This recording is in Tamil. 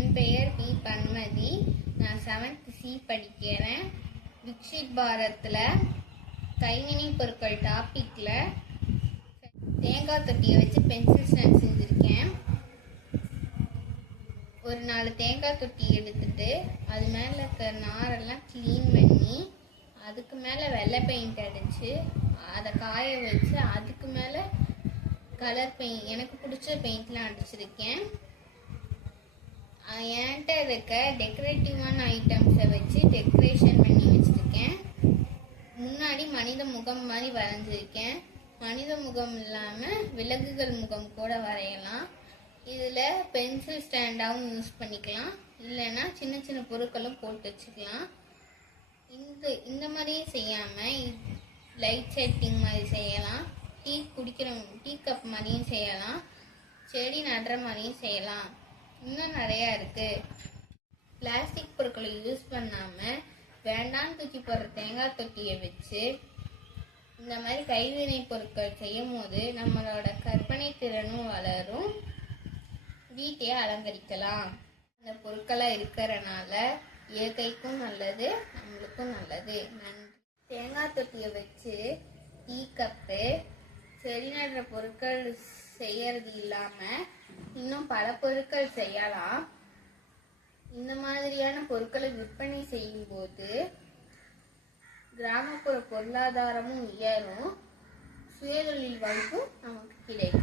என் பெயர் பி பன்மதி. நான் செவன்த் சி படிக்கிறேன். விக்ஷித் பாரத்தில் கைவினை பொருட்கள் டாப்பிக்கில் தேங்காய் தொட்டியை வச்சு பென்சில் ஸ்டாண்ட் செஞ்சுருக்கேன். ஒரு நாலு தேங்காய் தொட்டி எடுத்துட்டு அது மேலே இருக்கிற நாரெல்லாம் க்ளீன் பண்ணி அதுக்கு மேலே வெள்ளை பெயிண்ட் அடித்து அதை காய வச்சு அதுக்கு மேலே கலர் பெயிண்ட் எனக்கு பிடிச்ச பெயிண்ட்லாம் அடிச்சிருக்கேன். என்கிட்ட இருக்க டெக்கரேட்டிவான ஐட்டம்ஸை வச்சு டெக்கரேஷன் பண்ணி வச்சுருக்கேன். முன்னாடி மனித முகம் மாதிரி வரைஞ்சிருக்கேன். மனித முகம் இல்லாமல் விலங்குகள் முகம் கூட வரையலாம். இதில் பென்சில் ஸ்டாண்டாகவும் யூஸ் பண்ணிக்கலாம். இல்லைன்னா சின்ன சின்ன பொருட்களும் போட்டு வச்சுக்கலாம். இந்த இந்த மாதிரியே செய்யாமல் லைட் செட்டிங் மாதிரி செய்யலாம். டீ குடிக்கிற டீ கப் மாதிரியும் செய்யலாம். செடி நடுற மாதிரியும் செய்யலாம். இன்னும் நிறையா இருக்குது பிளாஸ்டிக் பொருட்களை யூஸ் பண்ணாமல் வேண்டாம் தூக்கி போடுற தேங்காய் தொட்டியை வச்சு இந்த மாதிரி கைவினை பொருட்கள் செய்யும் போது நம்மளோட கற்பனை திறனும் வளரும். வீட்டையே அலங்கரிக்கலாம். அந்த பொருட்களாக இருக்கிறனால இயற்கைக்கும் நல்லது நம்மளுக்கும் நல்லது. நன்றி. தேங்காய் தொட்டியை வச்சு டீ கப்பு செடி நடுற பொருட்கள் செய்யறது இல்லாமல் இன்னும் பல பொருட்கள் செய்யலாம். இந்த மாதிரியான பொருட்களை விற்பனை செய்யும்போது கிராமப்புற பொருளாதாரமும் உயரும். சுயதொழில் வாய்ப்பும் நமக்கு கிடைக்கும்.